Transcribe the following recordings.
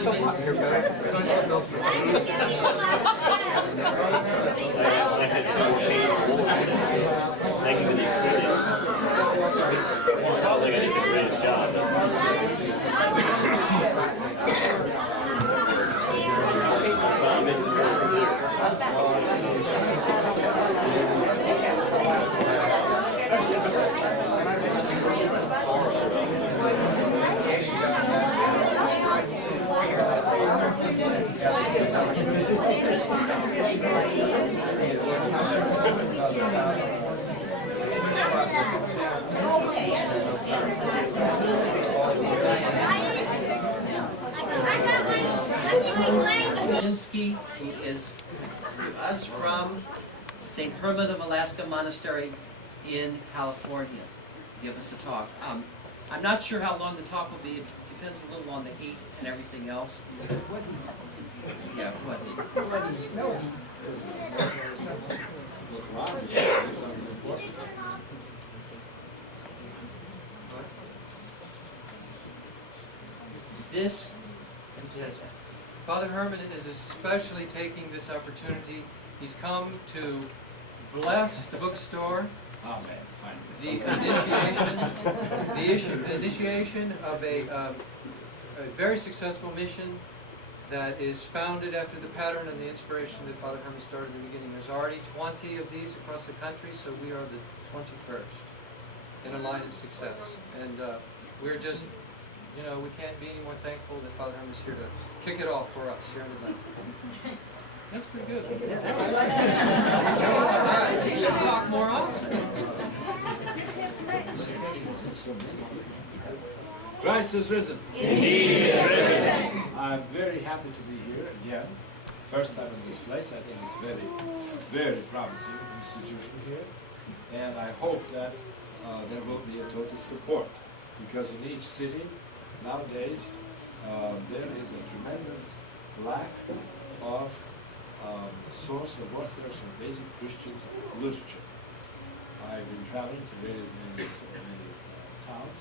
so hot here, guys. Thanks for the experience. Sounds like I did the greatest job. Who is with us from St. Herman of Alaska Monastery in California, to give us a talk. I'm not sure how long the talk will be. It depends a little on the heat and everything else. Yeah, what heat? This Father Herman is especially taking this opportunity. He's come to bless the bookstore, the initiation of a very successful mission that is founded after the pattern and the inspiration that Father Herman started in the beginning. There's already 20 of these across the country, so we are the 21st in a line of success. And we're just, you know, we can't be any more thankful that Father Herman is here to kick it off for us here in Atlanta. That's pretty good. You should talk more often. Christ is risen. Indeed, he is risen. I'm very happy to be here again. First time in this place. I think it's very, very promising institution here. And I hope that there will be a total support. Because in each city, nowadays, there is a tremendous lack of source of Orthodox and basic Christian literature. I've been traveling to many towns,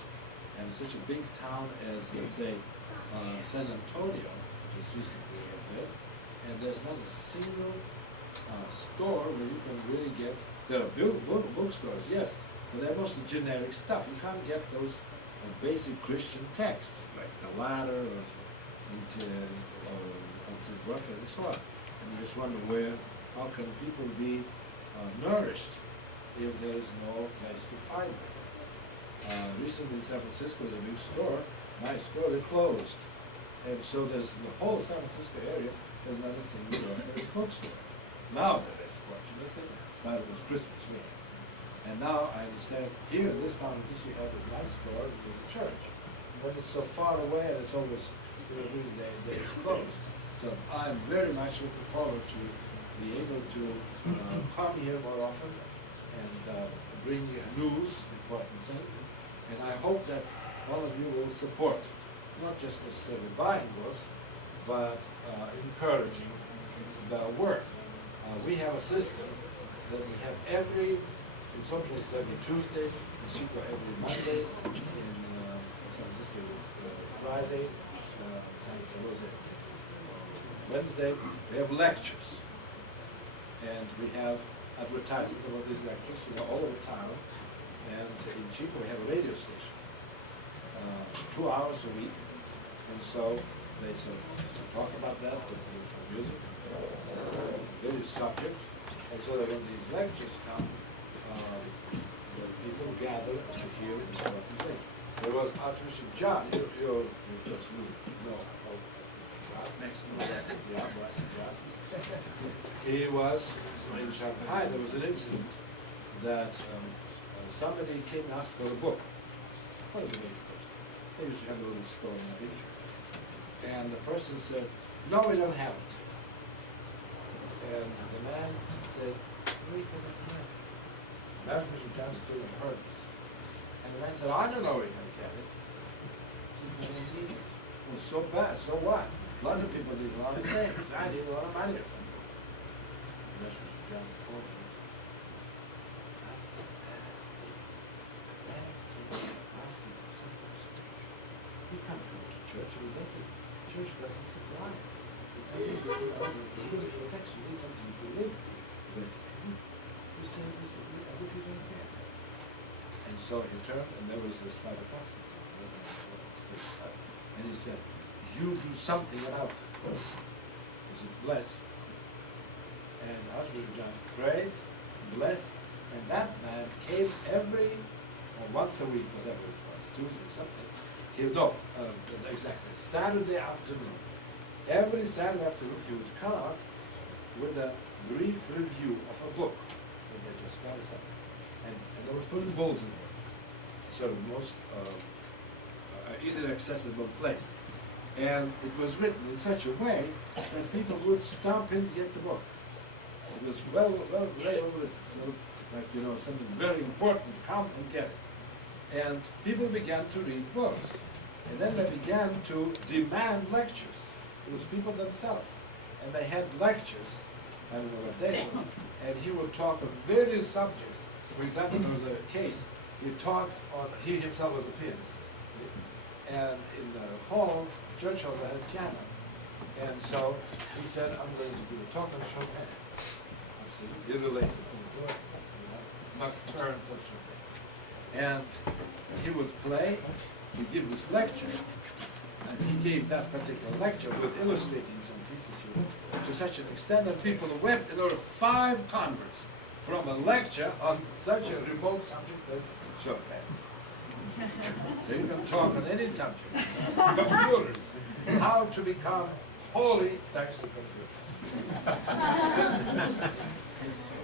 and such a big town as, let's say, San Antonio, just recently was there, and there's not a single store where you can really get, there are bookstores, yes, but they're mostly generic stuff. You can't get those basic Christian texts, like the Ladder or St. Brother and so on. And you just wonder how can people be nourished if there is no place to find them. Recently in San Francisco, the big store, nice store, they closed. And so there's the whole San Francisco area, there's not a single Orthodox bookstore. Now there is, fortunately, started with Christmas week. And now I understand here in this town, at least you have a nice store with the church. But it's so far away and it's always, really, it's closed. So I'm very much looking forward to be able to come here more often and bring you news, important things. And I hope that all of you will support, not just necessarily buying books, but encouraging the work. We have a system that we have in some places every Tuesday, in Chico every Monday, in San Francisco Friday, San Jose Wednesday. We have lectures, and we have advertising about these lectures, all over town. And in Chico we have a radio station, 2 hours a week, and so they sort of talk about that with music, various subjects, and so that when these lectures come, the people gather to hear important things. There was Archbishop John, you know, he was in Shanghai. There was an incident that somebody came and asked for a book. What is the name person? They used to have a little store in the beach. And the person said, "No, we don't have it." And the man said, "Where can we get it?" And Archbishop John stood and heard this. And the man said, "I don't know where you're going to get it." He said, "We need it." It was so bad, so what? Lots of people need a lot of things. I need a lot of money or something. And Archbishop John told me, asking for something spiritual. You can't go to church and get this. church doesn't supply it. It doesn't supply the spiritual text. You need something to live with. You say this as if you don't care. And so he turned, and there was this Father Pastor, and he said, "You do something about it." He said, "Bless." And Archbishop John prayed, blessed, and that man came every, or once a week, whatever it was, Tuesday, something. Exactly, Saturday afternoon. Every Saturday afternoon he would come out with a brief review of a book that they just started something. And they were put in bulletin board, sort of most easily accessible place. And it was written in such a way that people would stop in to get the book. It was well written, so like, something very important, come and get it. And people began to read books. And then they began to demand lectures. It was people themselves. And they had lectures, I don't know what they were, and he would talk on various subjects. For example, there was a case, he himself was a pianist. And in the church hall, they had a piano. And so he said, "I'm going to do a talk on Chopin." Absolutely related to the book, nocturnes, such a thing. And he would play, he'd give this lecture, and he gave that particular lecture with illustrating some pieces here to such an extent that people wept, and there were 5 converts from a lecture on such a remote subject as Chopin. So you can talk on any subject. Computers. How to become holy thanks to computers.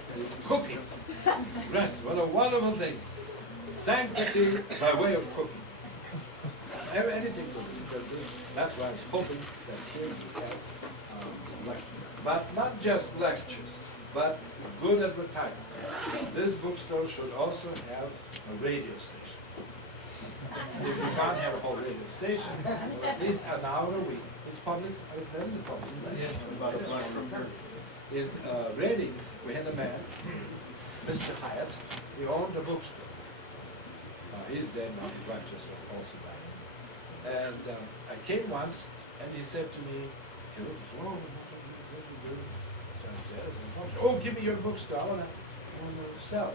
See, cooking. Rest. What a wonderful thing. Sanctity by way of cooking. Anything cooking. Because that's why I was hoping that here you have lectures. But not just lectures, but good advertising. This bookstore should also have a radio station. If you can't have a whole radio station, at least an hour a week. It's public, very public, right? Yes. In Reading, we had a man, Mr. Hyatt, he owned a bookstore. He's dead now, his wife just also died. And I came once, and he said to me, he looked, "Oh, so I said, "Oh, give me your bookstore, I want to sell."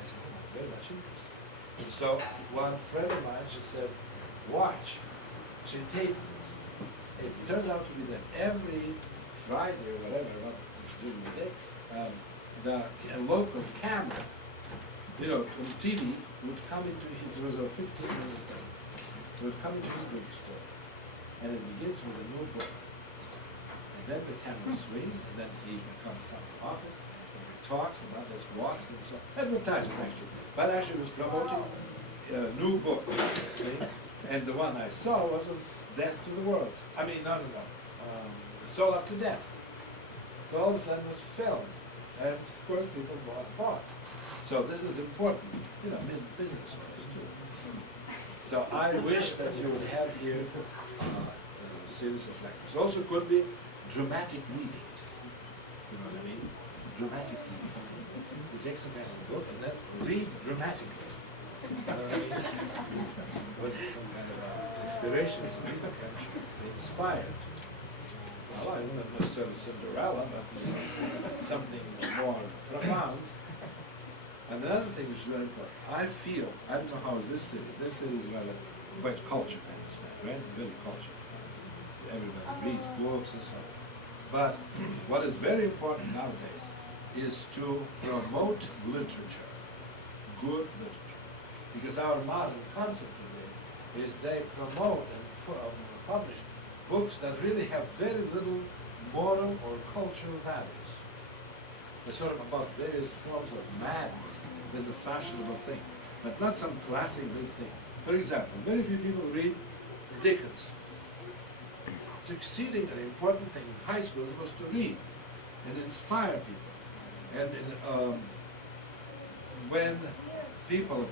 I said, "Oh, I'm very much interested." And so one friend of mine, she said, "Watch." She taped it. It turns out to be that every Friday or whatever, during the day, a local camera, from TV, would come into his, it was a 15-minute thing, would come into his bookstore. And it begins with a new book. And then the camera swings, and then he comes out of the office, and he talks about this, walks, and so on. Advertising, actually. But actually was promoting a new book, see? And the one I saw was Death to the World. I mean, no. Soul After Death. So all of a sudden it was filmed. And of course people bought. So this is important, business wise too. So I wish that you would have here a series of lectures. Also could be dramatic readings. You know what I mean? Dramatic readings. You take some kind of book and then read dramatically. You know what I mean? With some kind of inspiration, so people can be inspired. Well, I not necessarily Cinderella, but something more profound. And another thing which is very important, I feel, I don't know how is this city is rather quite cultured, I understand, right? It's very cultured. Everybody reads books and so on. But what is very important nowadays is to promote literature, good literature. Because our modern concept today is they promote and publish books that really have very little moral or cultural values. They're sort of about various forms of madness. There's a fashionable thing, but not some classic real thing. For example, very few people read Dickens. It's exceedingly important thing. High school is supposed to read and inspire people. And when people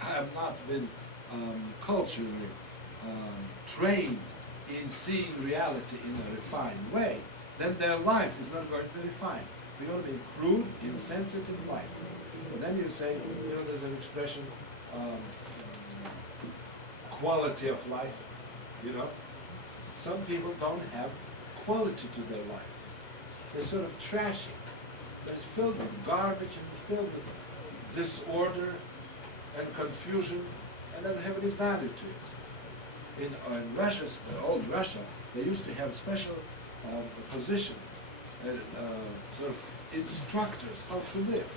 have not been culturally trained in seeing reality in a refined way, then their life is not going to be refined. They're going to be crude, insensitive life. And then you say, there's an expression, quality of life, some people don't have quality to their life. They're sort of trashy. It's filled with garbage and filled with disorder and confusion, and don't have any value to it. In Russia, old Russia, they used to have special position, sort of instructors how to live.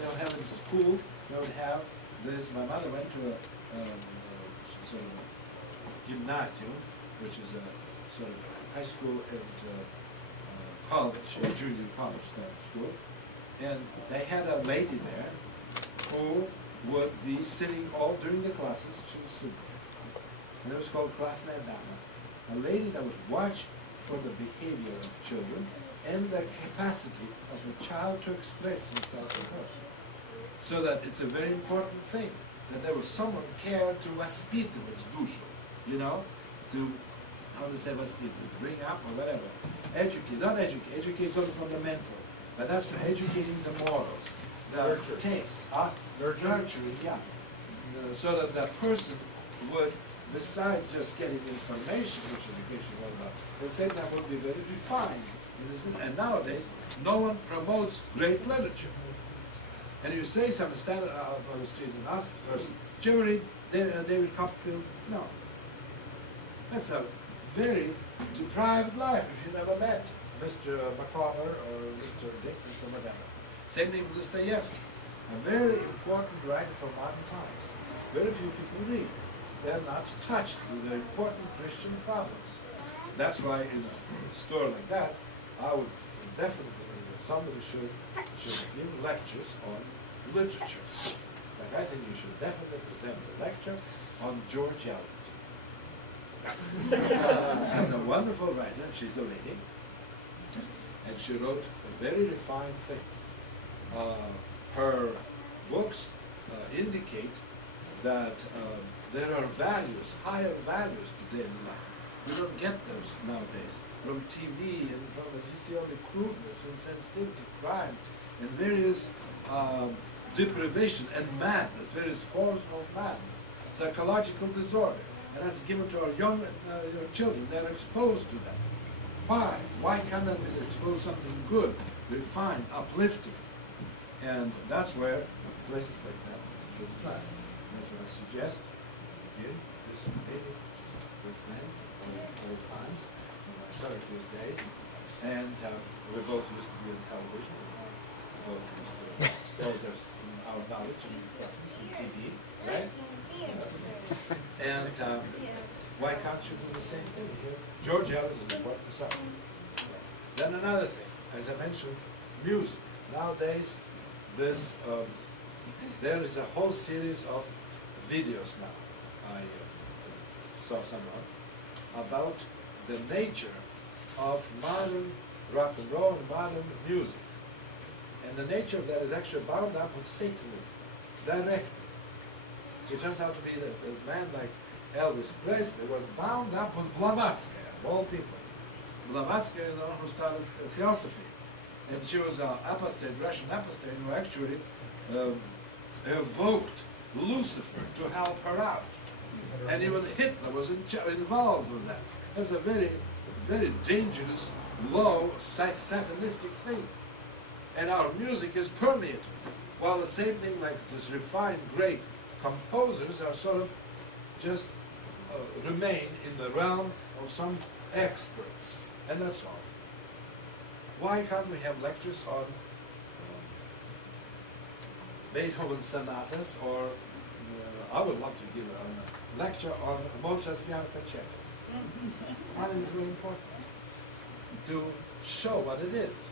They'll have in school, they would have this. My mother went to a sort of gymnasium, which is a sort of high school and college, junior college type school, and they had a lady there who would be sitting all during the classes. She was sitting, and it was called Krasnaya Dama, a lady that would watch for the behavior of children and the capacity of a child to express himself or her. So that it's a very important thing that there was someone care to воспитывать душу, you know, to, how to say воспитывать, bring up or whatever. Educate, not educate, educate sort of fundamental, but that's to educating the morals, the tastes, nurturing, yeah. So that the person would, besides just getting information, which education is all about, at the same time would be very refined. And nowadays, no one promotes great literature. And you say something, stand out on the street and ask the person, did you ever read David Copperfield? No. That's a very deprived life if you never met Mr. Macaulay or Mr. Dickens or whatever. Same thing with Dostoevsky, a very important writer from modern times. Very few people read. They're not touched with the important Christian problems. That's why in a store like that, I would definitely think that somebody should give lectures on literature. Like I think you should definitely present a lecture on George Eliot. As a wonderful writer, she's a lady, and she wrote very refined things. Her books indicate that there are values, higher values to daily life. You don't get those nowadays from TV and from you see only crudeness and sensitivity, crime, and various deprivation and madness, various forms of madness, psychological disorder. And that's given to our young children. They're exposed to that. Why? Why can't they be exposed to something good, refined, uplifting? And that's where places like that should thrive. That's what I suggest. Here, this baby, good friend, old times, in my Syracuse days. And we both used to be on television. We both used to expose our knowledge and preference in TV, right? And why can't you do the same thing here? George Eliot is important to something. Then another thing, as I mentioned, music. Nowadays, there is a whole series of videos now. I saw some about the nature of modern rock and roll and modern music. And the nature of that is actually bound up with Satanism, directly. It turns out to be that a man like Elvis Presley was bound up with Blavatsky, of all people. Blavatsky is the one who started theosophy. And she was an apostate, Russian apostate, who actually evoked Lucifer to help her out. And even Hitler was involved with that. That's a very, very dangerous, low, satanistic thing. And our music is permeated. While the same thing like this refined, great composers are sort of just remain in the realm of some experts. And that's all. Why can't we have lectures on Beethoven's sonatas, or I would love to give a lecture on Mozart's piano concertos. I think it's very important to show what it is,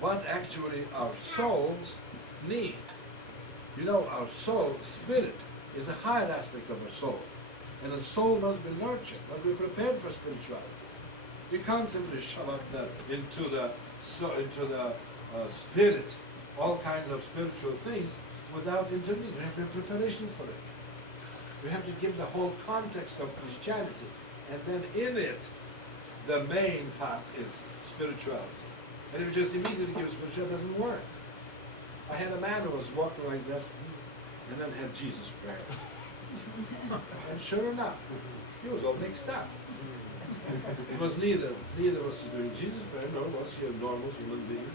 what actually our souls need. You know, our soul, spirit, is a higher aspect of our soul, and the soul must be nurtured, must be prepared for spirituality. You can't simply shove up into the spirit all kinds of spiritual things without intermediate. You have to have preparation for it. You have to give the whole context of Christianity, and then in it, the main part is spirituality. And if you just immediately give spirituality, it doesn't work. I had a man who was walking like this, and then had Jesus prayer. And sure enough, he was all mixed up. It was neither was he doing Jesus better, nor was he a normal human being,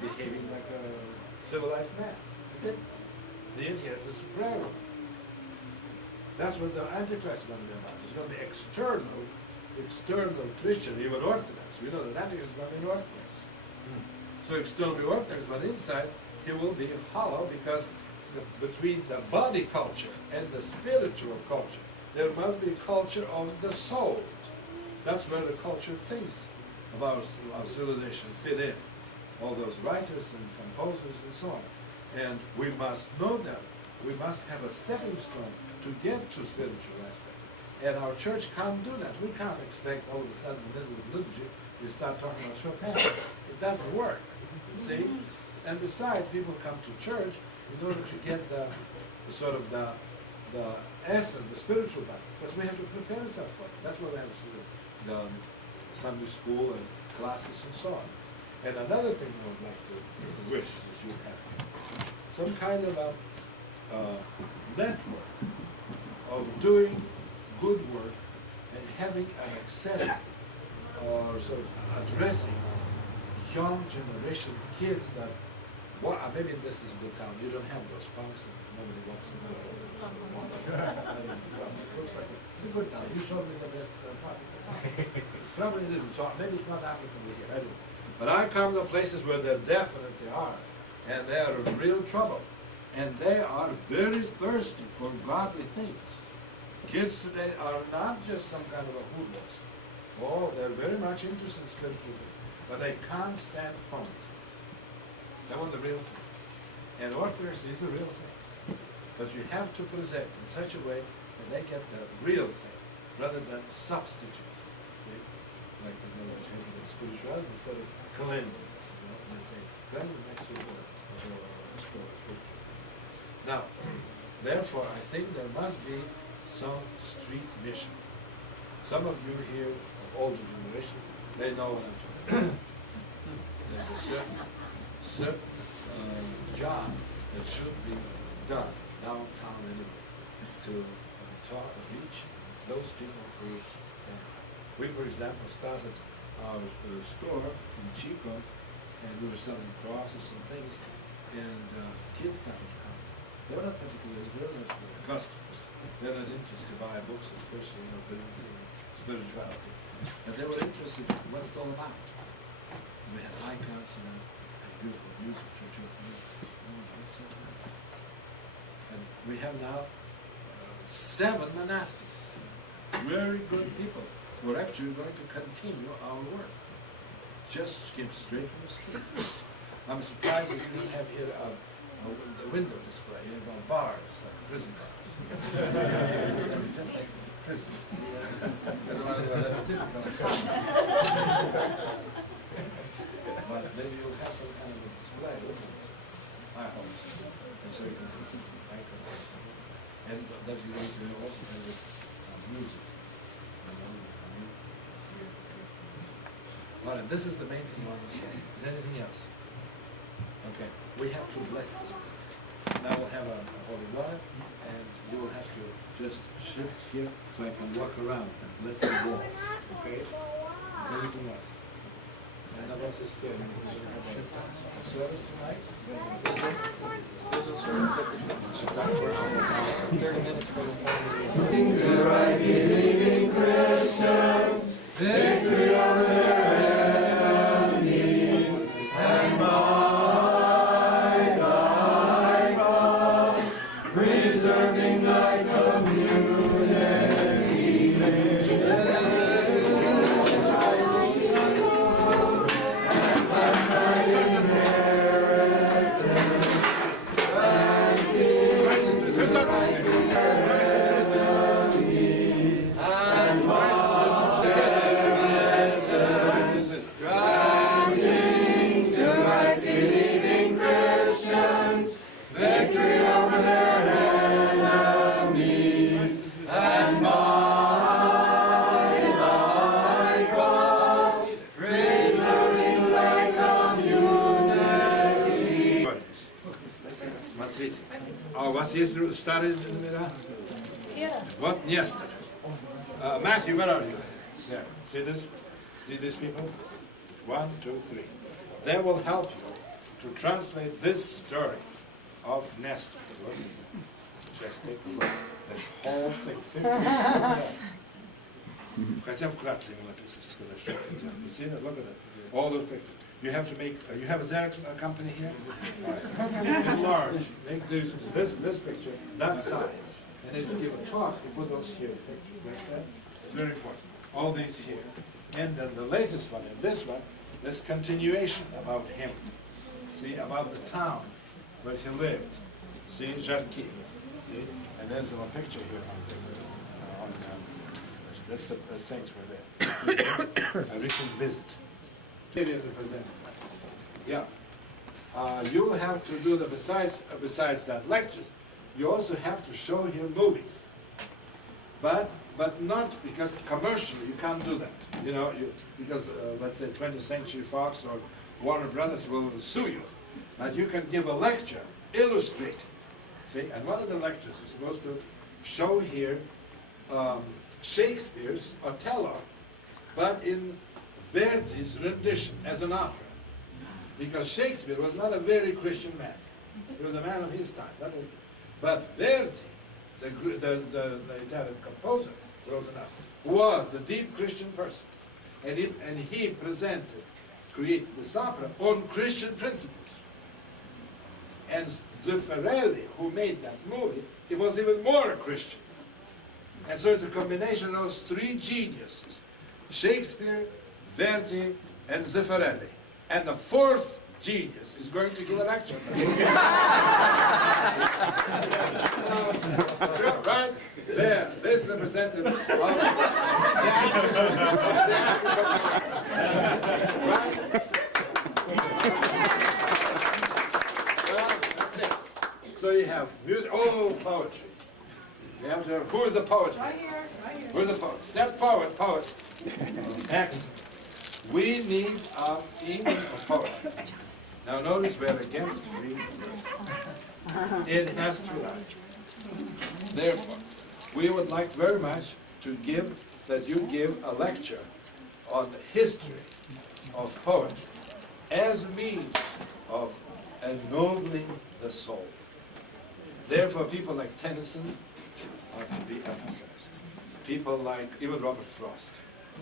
behaving like a civilized man. He didn't. Yet he had this prayer. That's what the Antichrist is going to be about. It's going to be external Christian, even Orthodox. We know that Antichrist is going to be an Orthodox. So externally Orthodox, but inside he will be hollow, because between the body culture and the spiritual culture, there must be a culture of the soul. That's where the culture thinks of our civilization fit in. All those writers and composers and so on. And we must know them. We must have a stepping stone to get to spiritual aspect. And our church can't do that. We can't expect all of a sudden in the middle of liturgy we start talking about Chopin. It doesn't work. See? And besides, people come to church in order to get the essence, the spiritual back. Because we have to prepare ourselves for it. That's why we have the Sunday school and classes and so on. And another thing I would like to wish that you have some kind of a network of doing good work and having an access or sort of addressing young generation kids that, maybe this is a good town, you don't have those punks and nobody walks in the looks like it's a good town. You showed me the best part. Probably it isn't, so maybe it's not applicable here, I don't know. But I come to places where there definitely are, and they are in real trouble. And they are very thirsty for godly things. Kids today are not just some kind of a hoodlums. Oh, they're very much interested in spiritual things, but they can't stand phony things. They want the real thing. And Orthodoxy is the real thing. But you have to present in such a way that they get the real thing, rather than substitute. See? Like the spirituality instead of cleanliness. They say cleanliness makes you work. Now, therefore, I think there must be some street mission. Some of you here of older generation, they know what I'm talking about. There's a certain job that should be done downtown anyway to reach those people who we, for example, started our store in Chico, and we were selling crosses and things, and kids started to come. They were not particularly Israeli customers. They're not interested to buy books, especially business and spirituality. But they were interested in what's it all about. And we had icons and beautiful music, church of music. What's all about? And we have now 7 monastics, very good people who are actually going to continue our work. Just keep straight from the street. I'm surprised that you don't have here a window display. You have bars, like prison bars. Just like prisoners. That's typical. But maybe you'll have some kind of a display. I hope. And so you can put icons. And that you're going to also have this music. All right, this is the main thing on the show. Is there anything else? Okay, we have to bless this place. Now we'll have a holy blood, and you will have to just shift here so I can walk around and bless the walls. Okay? Is there anything else? And now what's this here? We're going to have a service tonight? 30 minutes for the Things are right, believing Christians, victory over their enemies, and by God, preserving thy A was jest stary numer? Yeah. What? Yes. Matthew, where are you? There. See this? See these people? 1, 2, 3. They will help you to translate this story of Nestor. Just take a look. This whole thing, 50 pages. Хотя вкратце ему написано сказать, что хотя. You see that? Look at it. All those pictures. You have to make. You have a Xerox company here. Right. Enlarge. Make this picture that size, and then you give a talk. You put those here. Like that. Very important. All these here, and then the latest one, and this one, this continuation about him. See about the town where he lived. See Jarki. See, and there's a picture here on that's the saints were there. A recent visit. Yeah. You will have to do the besides that lectures. You also have to show here movies, but not because commercially you can't do that. You know, because let's say 20th Century Fox or Warner Brothers will sue you. But you can give a lecture, illustrate. See, and one of the lectures is supposed to show here Shakespeare's Othello, but in Verdi's rendition as an opera. Because Shakespeare was not a very Christian man. He was a man of his time. But Verdi, the Italian composer, wrote an opera, was a deep Christian person. And he created this opera on Christian principles. And Zeffirelli, who made that movie, he was even more a Christian. And so it's a combination of those three geniuses, Shakespeare, Verdi, and Zeffirelli. And the fourth genius is going to give a lecture. Right? There, this is the representative of the right? That's it. So you have music, poetry. You have to have, who is the poet? Right here. Who's the poet? Step forward, poet. Excellent. We need a team of poetry. Now notice we're against free verse. It has to write. Therefore, we would like very much to give a lecture on the history of poetry as a means of ennobling the soul. Therefore, people like Tennyson are to be emphasized. People like even Robert Frost.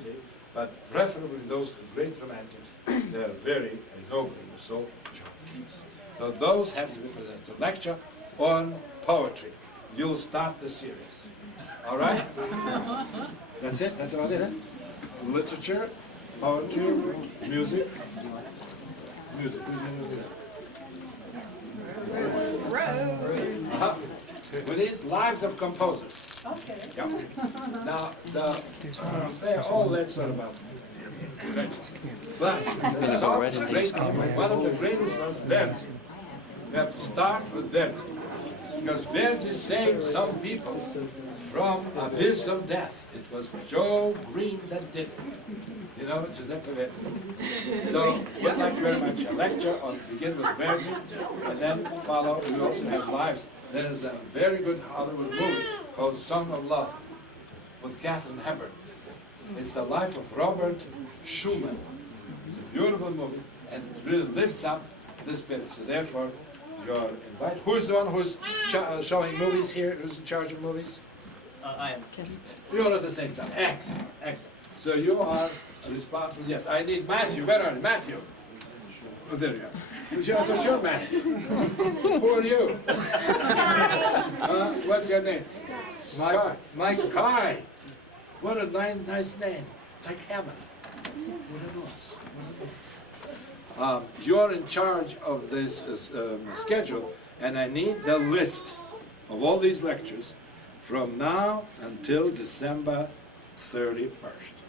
See? But preferably those great romantics, they're very ennobling the soul. John Keats. So those have to be presented. So lecture on poetry. You'll start the series. All right? That's it? That's about it? Literature, poetry, music. Music. We need lives of composers. Okay. Yeah. Now, they're all that sort of stretch. But the soft, great, one of the greatest was Verdi. We have to start with Verdi. Because Verdi saved some people from abyss of death. It was Joe Green that did it. You know, Giuseppe Verdi. So we'd like very much a lecture on begin with Verdi, and then follow. We also have lives. There is a very good Hollywood movie called Song of Love with Katharine Hepburn. It's the life of Robert Schumann. It's a beautiful movie, and it really lifts up the spirit. So therefore, you're invited. Who's the one who's showing movies here? Who's in charge of movies? I am. You're at the same time. Excellent, excellent. So you are responsible. Yes, I need Matthew. Where are you? Matthew. Oh, there you are. I thought you're Matthew. Who are you? What's your name? Sky. Mike. Sky. What a nice name. Like heaven. What a nice. You're in charge of this schedule, and I need the list of all these lectures from now until December 31st.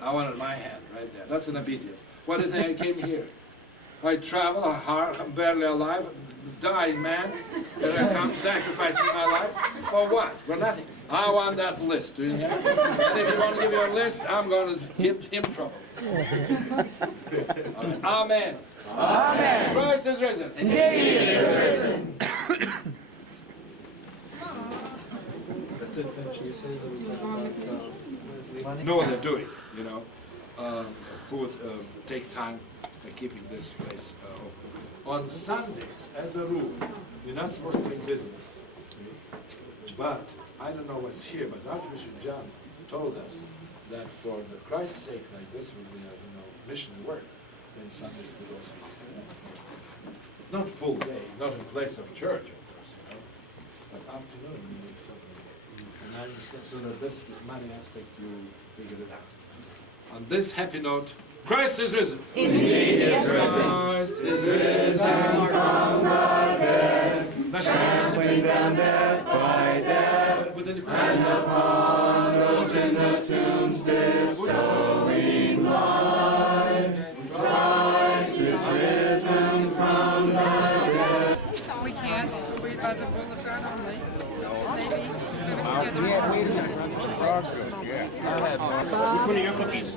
I want it in my hand right there. That's an obedience. What do you think I came here? I travel hard, I'm barely alive, dying man, and I come sacrificing my life for what? For nothing. I want that list, do you hear? And if you want to give me a list, I'm going to give him trouble. Right. Amen. Amen. Christ is risen. Indeed he is risen. That's That's it, finish. Should we say that we have about, Know what they're doing, you know, who would take time keeping this place open. On Sundays, as a rule, you're not supposed to make business. But, I don't know what's here, but Archbishop John told us that for the Christ's sake like this, when we have, missionary work, then Sundays could also be not full day, not in place of church, of course, but afternoon, and I understand, so that this money aspect, you figured it out. On this happy note, Christ is risen. Indeed he is risen. Christ is Risen from the dead, trampling down death by death, and upon those in the tombs bestowing life. Christ is risen from the dead. We can't. We by the will of God only. Maybe move it together. Which one are your cookies?